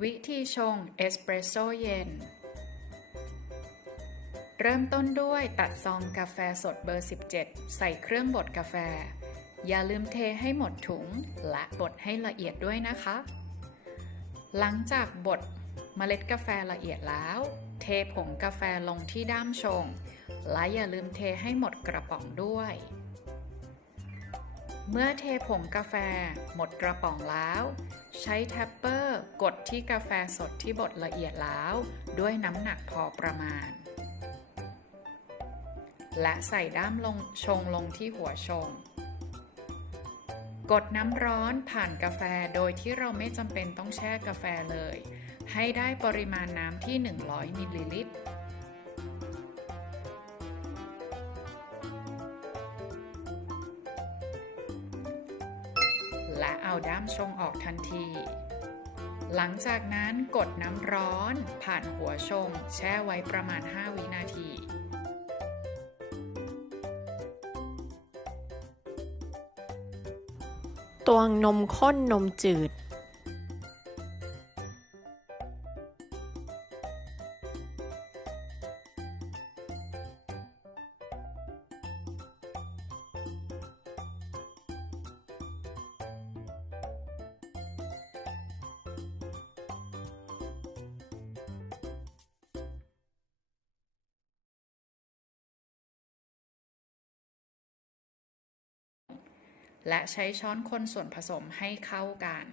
วิธีชงเอสเปรสโซเย็น เริ่มต้นด้วยตัดซองกาแฟสดเบอร์ 17 ใส่เครื่องบดกาแฟ อย่าลืมเทให้หมดถุงและบดให้ละเอียดด้วยนะคะ หลังจากบดเมล็ดกาแฟละเอียดแล้ว เทผงกาแฟลงที่ด้ามชง และอย่าลืมเทให้หมดกระป๋องด้วย เมื่อเทผงกาแฟหมดกระป๋องแล้ว ใช้แท็ปเปอร์กดที่กาแฟสดที่บดละเอียดแล้ว ด้วยน้ำหนักพอประมาณ และใส่ด้ามลงชงลงที่หัวชง กดน้ำร้อนผ่านกาแฟโดยที่เราไม่จำเป็นต้องแช่กาแฟเลย ให้ได้ปริมาณน้ำที่ 100 มิลลิลิตร และเอาด้ามชงออกทันที หลังจากนั้นกดน้ำร้อนผ่านหัวชง แช่ไว้ประมาณ 5 วินาทีตวงนมข้นนมจืด และใช้ช้อนคนส่วนผสมให้เข้ากัน